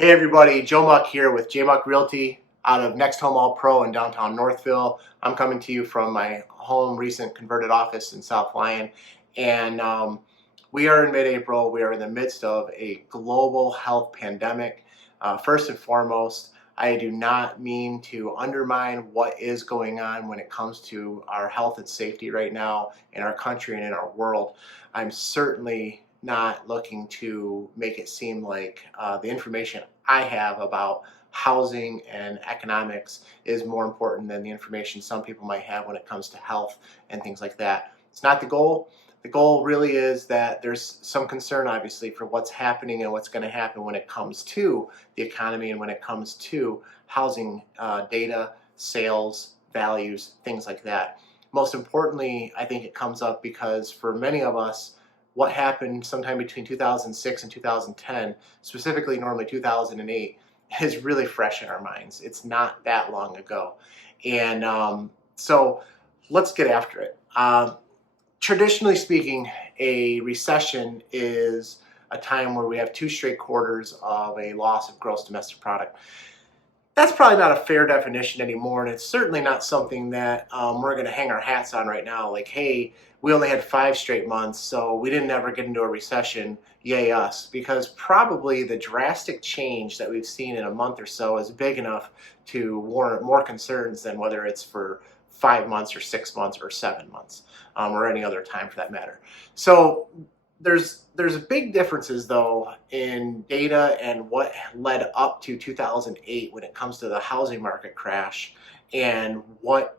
Hey everybody, Joe Muck here with Muck Realty out of Next Home All Pro in downtown Northville. I'm coming to you from my home recent converted office in South Lyon, and we are in mid-April. We are in the midst of a global health pandemic. First and foremost, I do not mean to undermine what is going on when it comes to our health and safety right now in our country and in our world. I'm certainly not looking to make it seem like the information I have about housing and economics is more important than the information some people might have when it comes to health and things like that. It's not the goal. The goal really is that there's some concern, obviously, for what's happening and what's going to happen when it comes to the economy and when it comes to housing data, sales, values, things like that. Most importantly, I think it comes up because for many of us, what happened sometime between 2006 and 2010, specifically normally 2008, is really fresh in our minds. It's not that long ago. And so let's get after it. Traditionally speaking, a recession is a time where we have 2 straight quarters of a loss of gross domestic product. That's probably not a fair definition anymore, and it's certainly not something that we're going to hang our hats on right now. Like, hey, we only had 5 straight months, so we didn't ever get into a recession, yay us. Because probably the drastic change that we've seen in a month or so is big enough to warrant more concerns than whether it's for 5 months or 6 months or 7 months, or any other time for that matter. So there's big differences though in data and what led up to 2008 when it comes to the housing market crash and what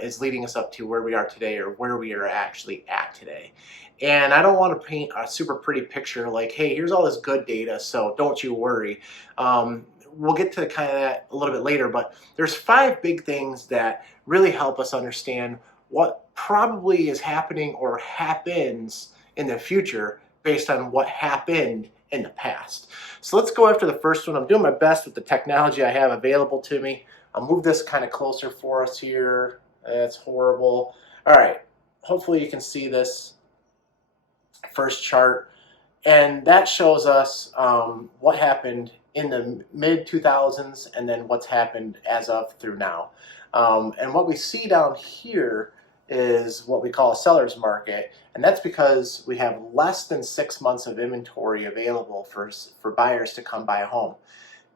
is leading us up to where we are today or where we are actually at today. And I don't want to paint a super pretty picture like, hey, here's all this good data, so don't you worry. We'll get to kind of that a little bit later, but there's 5 big things that really help us understand what probably is happening or happens in the future based on what happened in the past. So let's go after the first one. I'm doing my best with the technology I have available to me. I'll move this kind of closer for us here. That's horrible. All right, hopefully you can see this first chart. And that shows us what happened in the mid-2000s and then what's happened as of through now. And what we see down here is what we call a seller's market, and that's because we have less than 6 months of inventory available for buyers to come buy a home.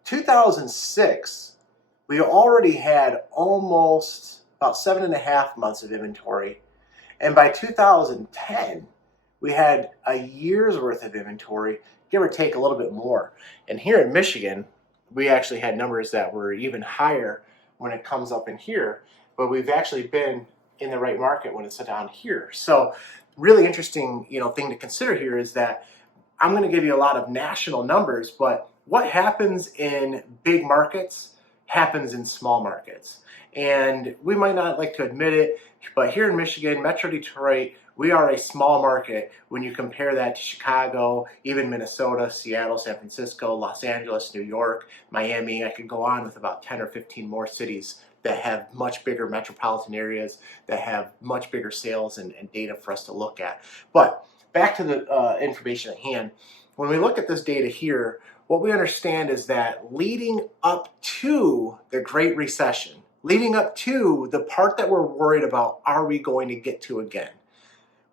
2006, we already had almost about 7.5 months of inventory, and by 2010, we had a year's worth of inventory, give or take a little bit more. And here in Michigan, we actually had numbers that were even higher when it comes up in here, but we've actually been in the right market when it's down here. So really interesting, thing to consider here is that I'm going to give you a lot of national numbers, but what happens in big markets happens in small markets. And we might not like to admit it, but here in Michigan, Metro Detroit, we are a small market when you compare that to Chicago, even Minnesota, Seattle, San Francisco, Los Angeles, New York, Miami. I could go on with about 10 or 15 more cities that have much bigger metropolitan areas, that have much bigger sales and data for us to look at. But back to the information at hand. When we look at this data here, what we understand is that leading up to the Great Recession, leading up to the part that we're worried about, are we going to get to again?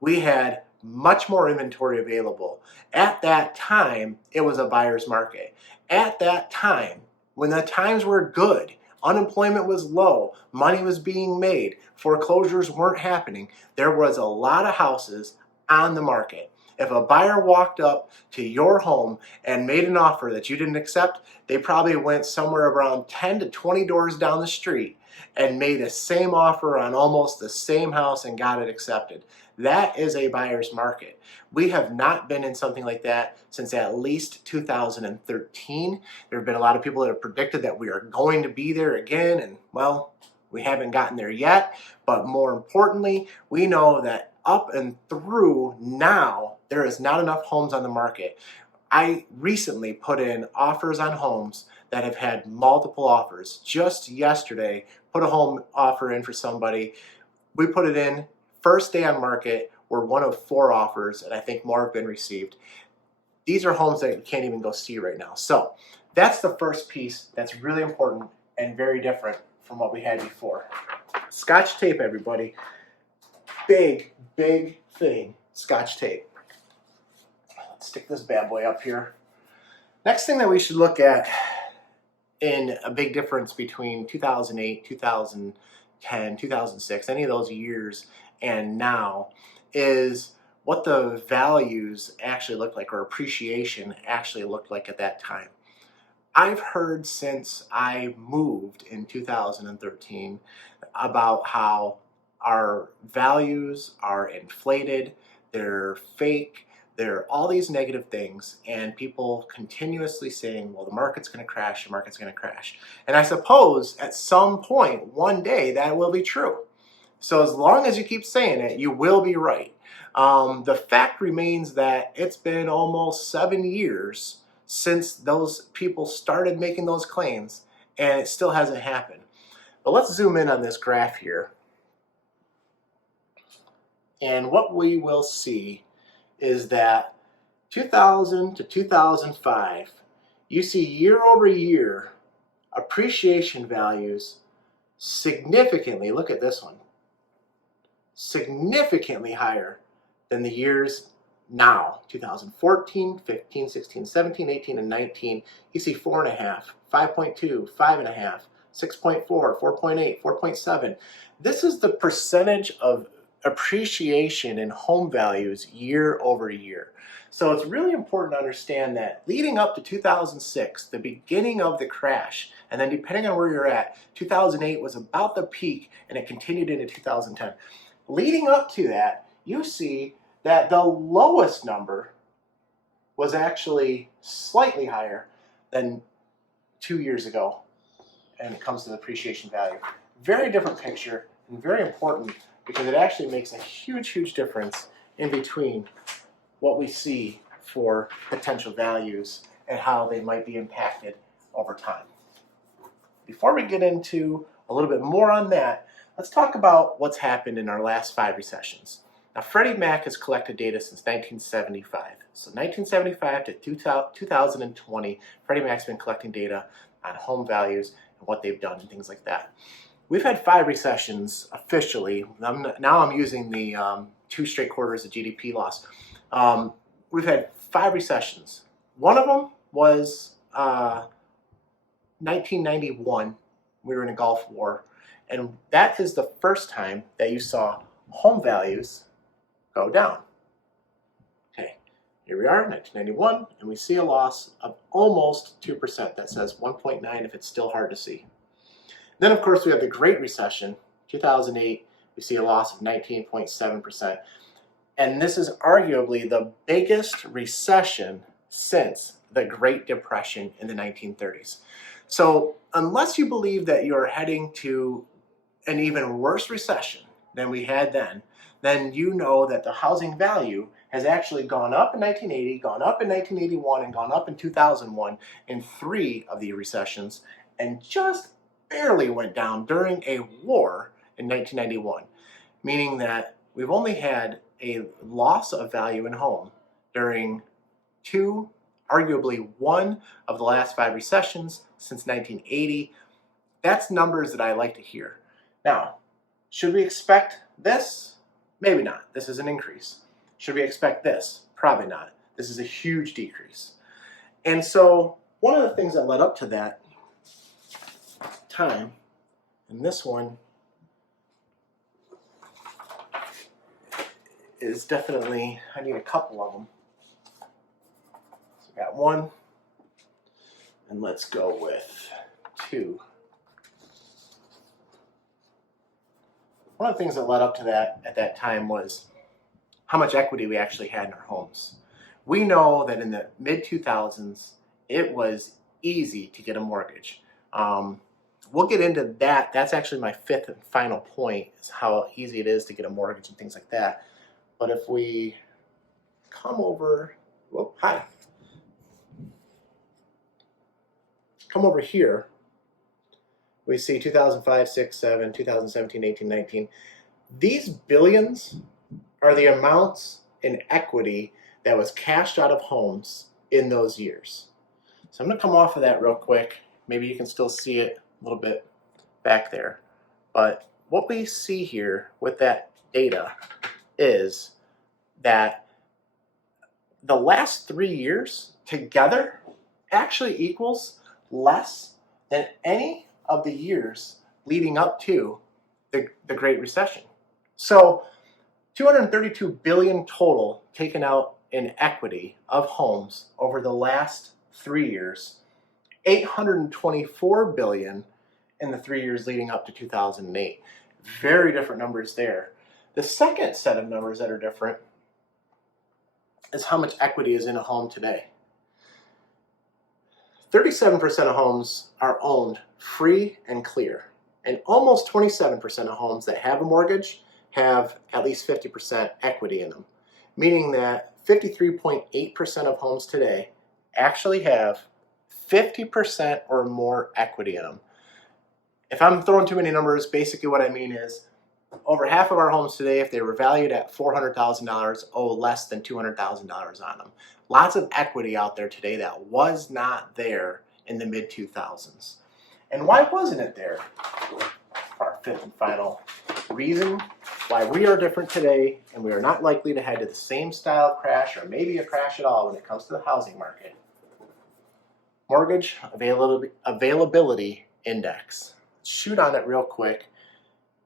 We had much more inventory available. At that time, it was a buyer's market. At that time, when the times were good, unemployment was low, money was being made, foreclosures weren't happening, there was a lot of houses on the market. If a buyer walked up to your home and made an offer that you didn't accept, they probably went somewhere around 10 to 20 doors down the street and made the same offer on almost the same house and got it accepted. That is a buyer's market. We have not been in something like that since at least 2013. There have been a lot of people that have predicted that we are going to be there again, and well, we haven't gotten there yet. But more importantly, we know that up and through now, there is not enough homes on the market. I recently put in offers on homes that have had multiple offers. Just yesterday, put a home offer in for somebody. We put it in, first day on market, we're one of 4 offers, and I think more have been received. These are homes that you can't even go see right now. So That's the first piece that's really important and very different from what we had before. Scotch tape, everybody. Big, big thing, Scotch tape. Let's stick this bad boy up here. Next thing that we should look at in a big difference between 2008, 2010, 2006, any of those years and now is what the values actually look like, or appreciation actually looked like at that time. I've heard since I moved in 2013 about how our values are inflated, they're fake, they're all these negative things, and people continuously saying, well, the market's going to crash, the market's going to crash. And I suppose at some point, one day, that will be true. So as long as you keep saying it, you will be right. The fact remains that it's been almost 7 years since those people started making those claims, and it still hasn't happened. But let's zoom in on this graph here. And what we will see is that 2000 to 2005, you see year over year appreciation values significantly, look at this one, significantly higher than the years now. 2014, 15, 16, 17, 18, and 19, you see 4.5, 5.2, 5.5, 6.4, 4.8, 4.7. This is the percentage of appreciation in home values year over year. So it's really important to understand that leading up to 2006, the beginning of the crash, and then depending on where you're at, 2008 was about the peak and it continued into 2010. Leading up to that, you see that the lowest number was actually slightly higher than 2 years ago when it comes to the appreciation value. Very different picture and very important because it actually makes a huge, huge difference in between what we see for potential values and how they might be impacted over time. Before we get into a little bit more on that, let's talk about what's happened in our last 5 recessions. Now, Freddie Mac has collected data since 1975. So 1975 to 2020, Freddie Mac's been collecting data on home values and what they've done and things like that. We've had 5 recessions officially. Now I'm using the 2 straight quarters of GDP loss. We've had 5 recessions. One of them was 1991. We were in a Gulf War. And that is the first time that you saw home values go down. Okay, here we are, 1991, and we see a loss of almost 2%. That says 1.9 if it's still hard to see. Then, of course, we have the Great Recession, 2008. We see a loss of 19.7%. And this is arguably the biggest recession since the Great Depression in the 1930s. So unless you believe that you're heading to an even worse recession than we had then you know that the housing value has actually gone up in 1980, gone up in 1981, and gone up in 2001 in 3 of the recessions, and just barely went down during a war in 1991, meaning that we've only had a loss of value in home during 2, arguably 1 of the last 5 recessions since 1980. That's numbers that I like to hear. Now, should we expect this? Maybe not. This is an increase. Should we expect this? Probably not. This is a huge decrease. And so one of the things that led up to that time, and this one is definitely, I need a couple of them. So I got 1, and let's go with 2. One of the things that led up to that at that time was how much equity we actually had in our homes. We know that in the mid-2000s, it was easy to get a mortgage. We'll get into that. That's actually my 5th and final point, is how easy it is to get a mortgage and things like that. But if we come over, come over here, we see 2005, 6, 7, 2017, 18, 19. These billions are the amounts in equity that was cashed out of homes in those years. So I'm going to come off of that real quick. Maybe you can still see it a little bit back there. But what we see here with that data is that the last 3 years together actually equals less than any of the years leading up to the Great Recession. So 232 billion total taken out in equity of homes over the last 3 years, 824 billion in the 3 years leading up to 2008. Very different numbers there. The second set of numbers that are different is how much equity is in a home today. 37% of homes are owned free and clear, and almost 27% of homes that have a mortgage have at least 50% equity in them, meaning that 53.8% of homes today actually have 50% or more equity in them. If I'm throwing too many numbers, basically what I mean is over half of our homes today, if they were valued at $400,000, owe less than $200,000 on them. Lots of equity out there today that was not there in the mid-2000s. And why wasn't it there? Our fifth and final reason why we are different today, and we are not likely to head to the same style of crash, or maybe a crash at all when it comes to the housing market. Mortgage availability index. Shoot on it real quick.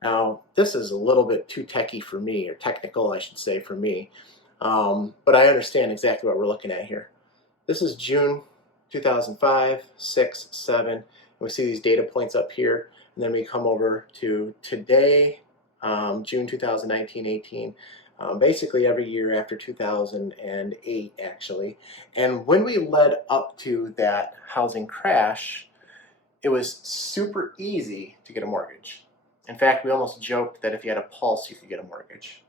Now, this is a little bit too techy for me, or technical, I should say, for me, but I understand exactly what we're looking at here. This is June 2005, 6, 7, and we see these data points up here, and then we come over to today, June 2019, 18, basically every year after 2008, actually. And when we led up to that housing crash, it was super easy to get a mortgage. In fact, we almost joked that if you had a pulse, you could get a mortgage.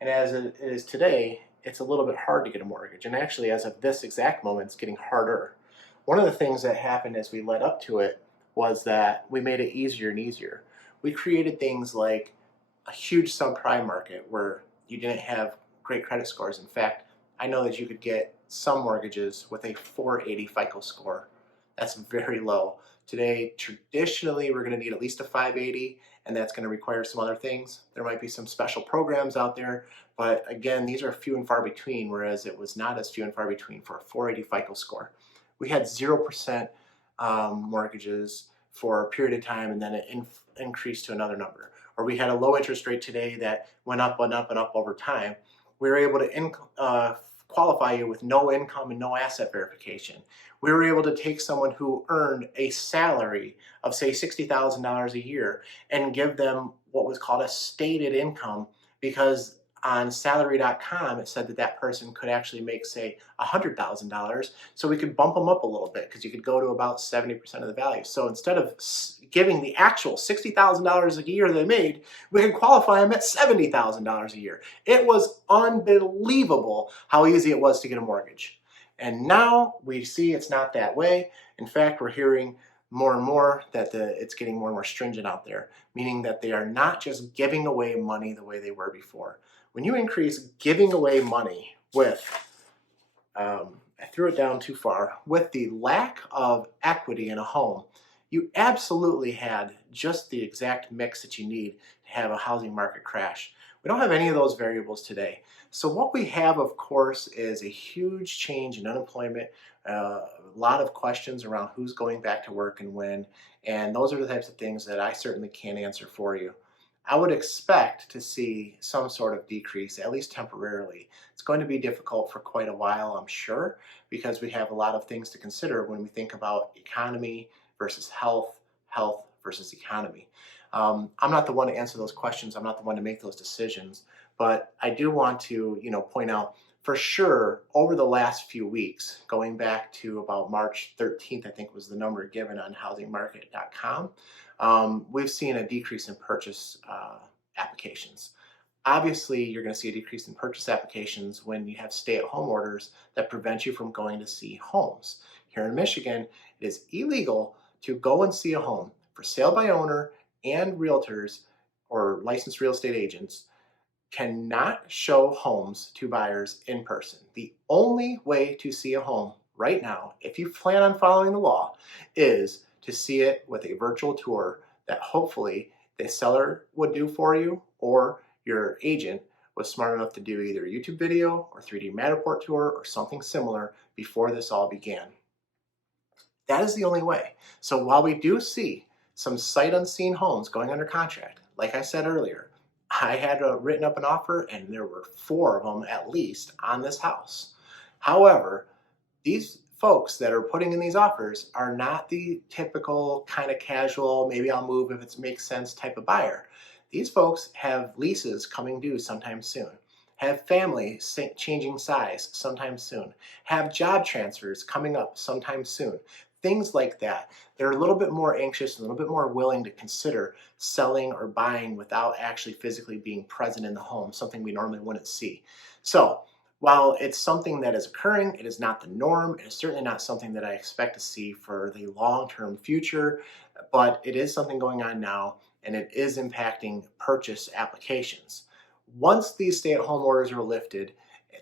And as it is today, it's a little bit hard to get a mortgage. And actually, as of this exact moment, it's getting harder. One of the things that happened as we led up to it was that we made it easier and easier. We created things like a huge subprime market where you didn't have great credit scores. In fact, I know that you could get some mortgages with a 480 FICO score. That's very low. Today, traditionally, we're going to need at least a 580, and that's going to require some other things. There might be some special programs out there, but again, these are few and far between, whereas it was not as few and far between for a 480 FICO score. We had 0% mortgages for a period of time, and then it increased to another number. Or we had a low interest rate today that went up and up and up over time. We were able to qualify you with no income and no asset verification. We were able to take someone who earned a salary of, say, $60,000 a year and give them what was called a stated income, because on salary.com it said that that person could actually make, say, $100,000. So we could bump them up a little bit because you could go to about 70% of the value. So instead of giving the actual $60,000 a year they made, we could qualify them at $70,000 a year. It was unbelievable how easy it was to get a mortgage. And now we see it's not that way. In fact, we're hearing more and more that it's getting more and more stringent out there, meaning that they are not just giving away money the way they were before. When you increase giving away money with, I threw it down too far, with the lack of equity in a home, you absolutely had just the exact mix that you need to have a housing market crash. We don't have any of those variables today. So what we have, of course, is a huge change in unemployment, a lot of questions around who's going back to work and when, and those are the types of things that I certainly can't answer for you. I would expect to see some sort of decrease, at least temporarily. It's going to be difficult for quite a while, I'm sure, because we have a lot of things to consider when we think about economy versus health, health versus economy. I'm not the one to answer those questions. I'm not the one to make those decisions. But I do want to, point out for sure over the last few weeks, going back to about March 13th, I think was the number given on housingmarket.com, we've seen a decrease in purchase applications. Obviously, you're going to see a decrease in purchase applications when you have stay-at-home orders that prevent you from going to see homes. Here in Michigan, it is illegal to go and see a home for sale by owner, and realtors or licensed real estate agents cannot show homes to buyers in person. The only way to see a home right now, if you plan on following the law, is to see it with a virtual tour that hopefully the seller would do for you, or your agent was smart enough to do either a YouTube video or 3D Matterport tour or something similar before this all began. That is the only way. So while we do see some sight unseen homes going under contract, like I said earlier, I had written up an offer and there were four of them at least on this house. However, these folks that are putting in these offers are not the typical kind of casual, maybe I'll move if it makes sense type of buyer. These folks have leases coming due sometime soon, have family changing size sometime soon, have job transfers coming up sometime soon. Things like that. They're a little bit more anxious, a little bit more willing to consider selling or buying without actually physically being present in the home, something we normally wouldn't see. So, while it's something that is occurring, it is not the norm. It is certainly not something that I expect to see for the long-term future, but it is something going on now, and it is impacting purchase applications. Once these stay-at-home orders are lifted,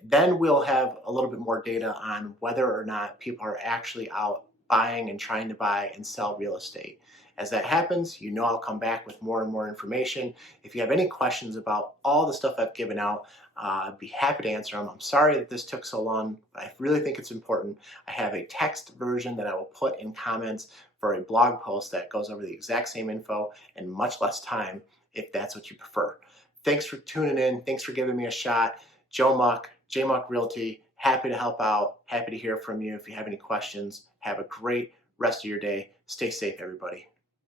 then we'll have a little bit more data on whether or not people are actually out buying and trying to buy and sell real estate. As that happens, I'll come back with more and more information. If you have any questions about all the stuff I've given out, I'd be happy to answer them. I'm sorry that this took so long, but I really think it's important. I have a text version that I will put in comments for a blog post that goes over the exact same info in much less time if that's what you prefer. Thanks for tuning in. Thanks for giving me a shot. Joe Muck, J Muck Realty, happy to help out. Happy to hear from you if you have any questions. Have a great rest of your day. Stay safe, everybody.